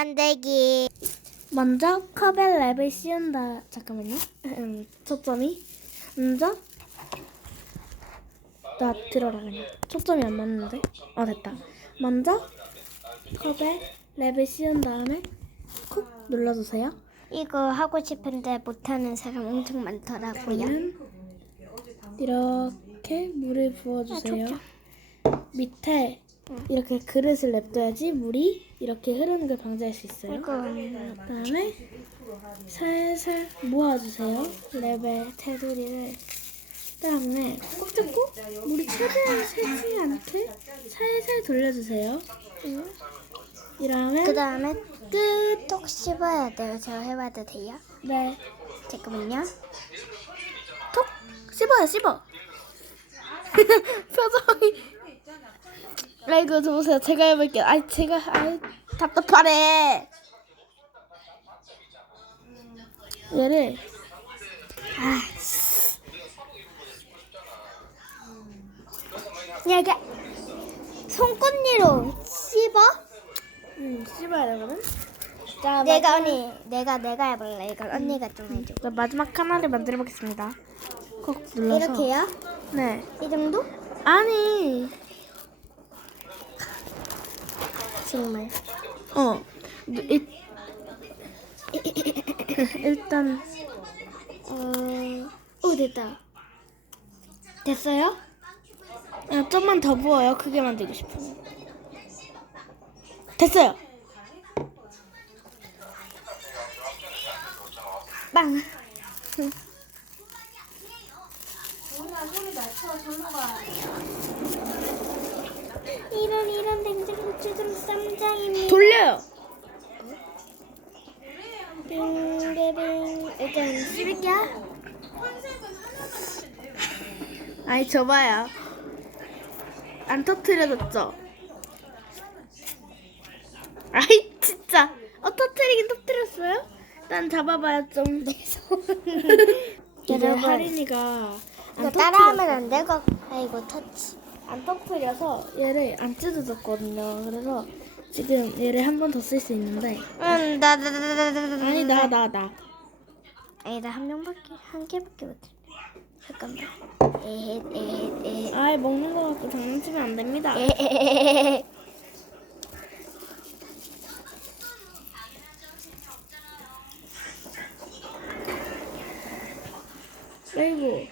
만들기. 먼저 컵에 랩을 씌운다. 잠깐만요. 음, 초점이. 먼저 나 들어라 그냥. 초점이 안 맞는데. 어 됐다. 먼저 컵에 랩을 씌운 다음에 콕 눌러주세요. 이거 하고 싶은데 못하는 사람 엄청 많더라고요. 이렇게 물을 부어주세요. 밑에 이렇게 그릇을 냅둬야지 물이 이렇게 흐르는 걸 방지할 수 있어요. 이거 그다음에 살살 모아주세요. 랩의 테두리를. 그다음에 꼭 잡고 물이 최대한 새지 않게 살살 돌려주세요. 이러면 그 다음에 끄떡 씹어야 돼요. 저 해봐도 돼요? 네, 잠깐만요. 톡 씹어요, 씹어. 표정이. 아이고 저 보세요. 제가 해볼게요. 아이 제가 아이 답답하네. 얘를 이게 손끝니로 씹어? 음 씹어야 되거든. 자, 내가 언니, 내가 내가 해볼래. 이건 언니가 좀 해줘. 자, 마지막 하나를 만들어 보겠습니다. 콕 눌러서. 이렇게요? 네. 이 정도? 아니. 정말. 어. 일, 일단 어, 오 됐다. 됐어요? 아, 좀만 더 부어요. 크게 만들고 싶으면. 됐어요. 빵. 이런 이런 쌈장입니다. 돌려요. 빙빙 일단 씹을게요. 아이 줘봐요. 안 터트려졌죠? 아이 진짜. 어 터트리긴 터트렸어요? 일단 잡아봐요 좀. 여러분. 하린이가 이거 안 따라하면 안 되고 아이고 터치. 안 터트려서 얘를 안 찢어졌거든요. 그래서 지금 얘를 한 번 더 쓸 수 있는데 음, 나나 나 나 나 나. 아니 나 나 나. 아니 나 한 명밖에 한 개밖에 못. 해. 잠깐만. 에헷 에헷 에헷. 아이 먹는 거 갖고 장난치면 안 됩니다. 에헤헤헤. 아이고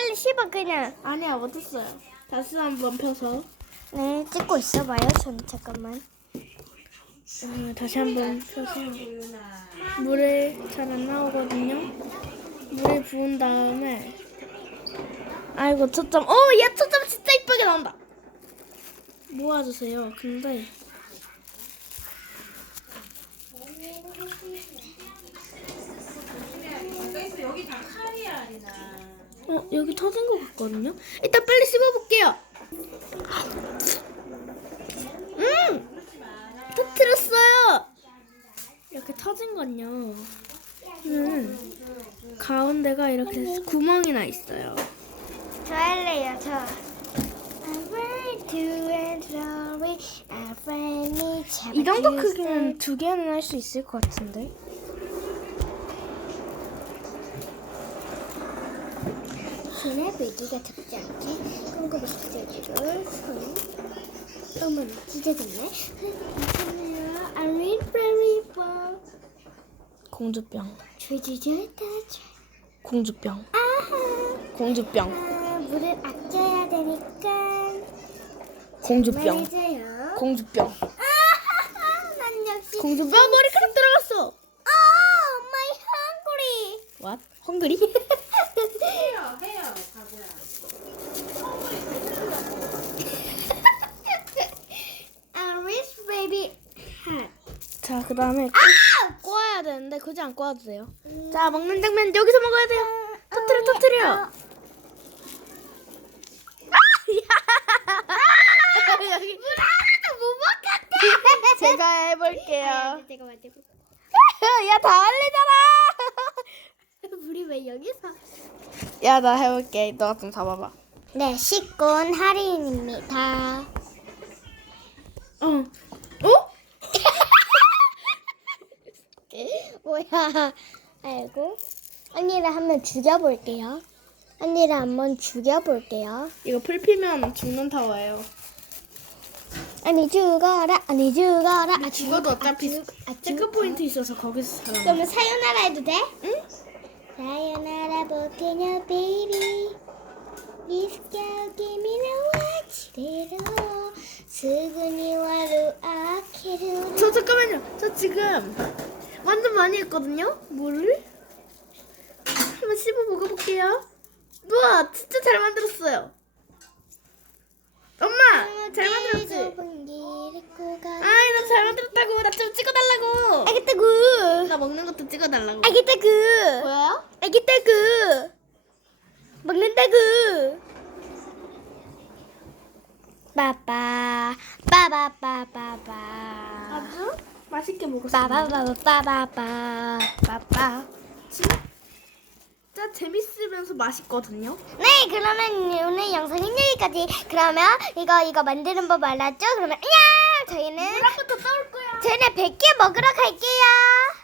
빨리 씹어 그냥. 아니야 못했어요. 다시 한번 펴서 네 찍고 있어봐요. 전 잠깐만. 어, 다시 한번 펴서 물을 잘 안 나오거든요. 물을 부은 다음에 아이고 초점 어얘 초점 진짜 이쁘게 나온다. 모아주세요. 근데 어 여기 터진 것 같거든요. 일단 빨리 씹어볼게요. 음 터트렸어요. 이렇게 터진 건요. 음, 가운데가 이렇게 구멍이 나 있어요. 저 할래요 저. 이 정도 크기는 두 개는 할 수 있을 것 같은데. 손에 베기가 잡지 않게 꼼꼼히 찢어주고 손. 어머나 찢어졌네. 괜찮아요. I'm ready very well. 공주병, 주주주다 공주병, 아하. 공주병, 아, 물을 아껴야 되니까. 공주병, 말해줘요. 공주병. 아하하. 난 역시. 공주병 머리카락 들어갔어. 아, my hungry. What? 헝그리? I wish baby had. 자, 그 다음에 아! 꼬아야 되는데 굳이 안 꼬아도 돼요. 자, 먹는 장면 여기서 먹어야 돼요. 터트려, 터트려. 여기. 못 먹겠다. 제가 해볼게요. 내가 맞아. 야, 다 알리잖아. 물이 왜 여기서? 야, 나 해볼게. 너가 좀 잡아봐. 네, 식권 할인입니다. 어. 어? 뭐야? 아이고. 언니를 한번 죽여볼게요. 언니를 한번 죽여볼게요. 이거 풀 피면 죽는 타워예요. 아니 죽어라. 아니 죽어라. 아 죽어도 어차피 죽- 아, 죽- 체크 포인트 있어서 거기서 살아. 그러면 사요나라 해도 돼? 응? 사요나라 보테냐 베이비 미스켜 기미나 와치레로 스그니 와루 아케루 저 잠깐만요. 저 지금 완전 많이 했거든요. 물을 한번 씹어 먹어볼게요. 우와, 진짜 잘 만들었어요. 엄마, 잘 만들었지? 아이, 나 잘 만들었다고. 나 좀 찍어달라고. 알겠다구 나 먹는 것도 찍어달라고. 알겠다구 뭐예요? 알겠다구 먹는다구 빠빠 빠바빠빠빠 아주 맛있게 먹었어요. 빠바바바바바바 빠빠 진짜 재밌으면서 맛있거든요. 네 그러면 오늘 영상은 여기까지 그러면 이거 이거 만드는 법 알았죠? 그러면 안녕 저희는 한번더 떠올 거야. 저희는 100개 먹으러 갈게요